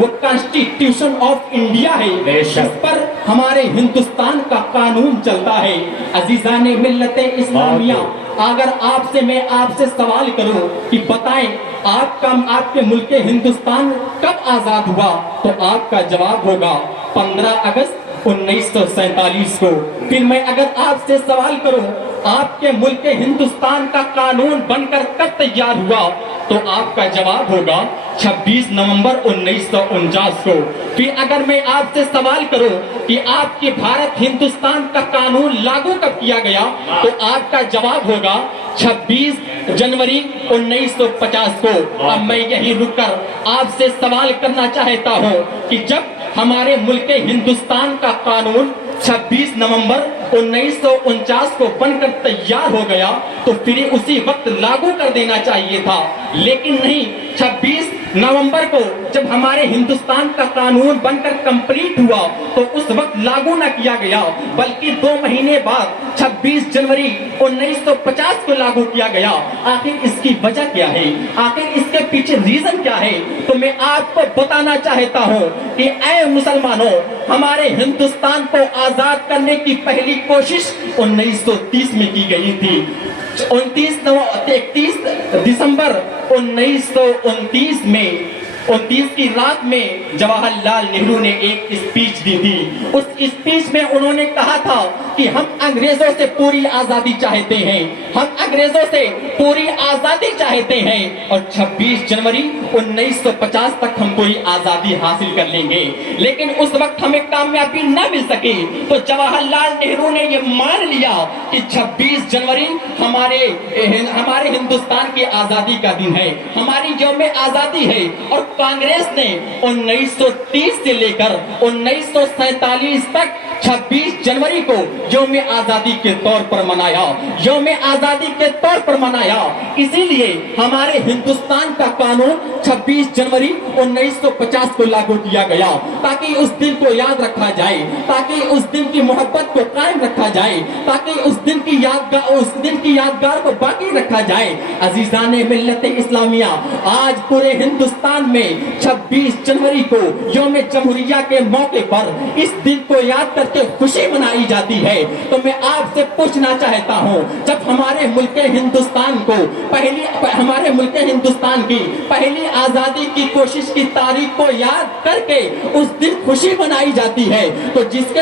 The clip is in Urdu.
وہ کانسٹیٹیوشن آف انڈیا ہے بے شک۔ جس پر ہمارے ہندوستان کا قانون چلتا ہے۔ عزیزان ملت اسلامیہ، اگر میں آپ سے سوال کروں کہ بتائیں آپ کے ملک ہندوستان کب آزاد ہوا، تو آپ کا جواب ہوگا 15 اگست 1947 کو۔ پھر میں اگر آپ سے سوال کروں آپ کے ملک ہندوستان کا قانون بن کر کب تیار ہوا، تو آپ کا جواب ہوگا 26 نومبر 1949 کو۔ پھر اگر میں آپ سے سوال کروں کہ آپ کے بھارت ہندوستان کا قانون لاگو کب کیا گیا، تو آپ کا جواب ہوگا 26 جنوری 1950 کو۔ اب میں یہی رک کر آپ سے سوال کرنا چاہتا ہوں کہ جب ہمارے ملک ہندوستان کا قانون 26 نومبر 1949 کو بن کر تیار ہو گیا تو پھر اسی وقت لاگو کر دینا چاہیے تھا، لیکن نہیں۔ 26 نومبر کو جب ہمارے ہندوستان کا قانون بن کر کمپلیٹ ہوا تو اس وقت لاگو نہ کیا گیا، بلکہ 2 مہینے بعد 26 جنوری 1950 کو لاگو کیا گیا۔ آخر اس کی وجہ کیا ہے؟ آخر اس کے پیچھے ریزن کیا ہے؟ تو میں آپ کو بتانا چاہتا ہوں کہ اے مسلمانوں، ہمارے ہندوستان کو آزاد کرنے کی پہلی کوشش 1930 میں کی گئی تھی۔ 31 دسمبر 1929 میں 29 کی رات میں جواہر لال نہرو نے ایک اسپیچ دی تھی۔ اس اسپیچ میں انہوں نے کہا تھا کہ ہم انگریزوں سے پوری آزادی چاہتے ہیں، ہم انگریزوں سے پوری آزادی چاہتے ہیں، اور 26 جنوری 1950 تک ہم کوئی آزادی حاصل کر لیں گے۔ لیکن اس وقت ہمیں کامیابی نہ مل سکی تو جواہر لال نہرو نے یہ مان لیا کہ 26 جنوری ہمارے ہندوستان کی آزادی کا دن ہے، ہماری یوم آزادی ہے۔ اور کانگریس نے 1930 سے لے کر 1947 تک 26 جنوری کو یوم آزادی کے طور پر منایا، یوم آزادی کے طور پر منایا۔ اسی لیے ہمارے ہندوستان کا قانون 26 جنوری 1950 کو لاگو کیا گیا، تاکہ اس دن کو یاد رکھا جائے، تاکہ اس دن کی محبت کو قائم رکھا جائے، تاکہ اس دن کی یادگار کو باقی رکھا جائے۔ عزیزان ملت اسلامیہ، آج پورے ہندوستان میں 26 جنوری کو یوم جمہوریہ کے موقع پر اس دن کو یاد کر کے خوشی منائی جاتی ہے۔ تو میں آپ سے پوچھنا چاہتا ہوں، جب ہمارے ملک ہندوستان کی پہلی آزادی کی کوشش کی تاریخ کو یاد کر کے اس دن خوشی منائی جاتی ہے، تو جس کے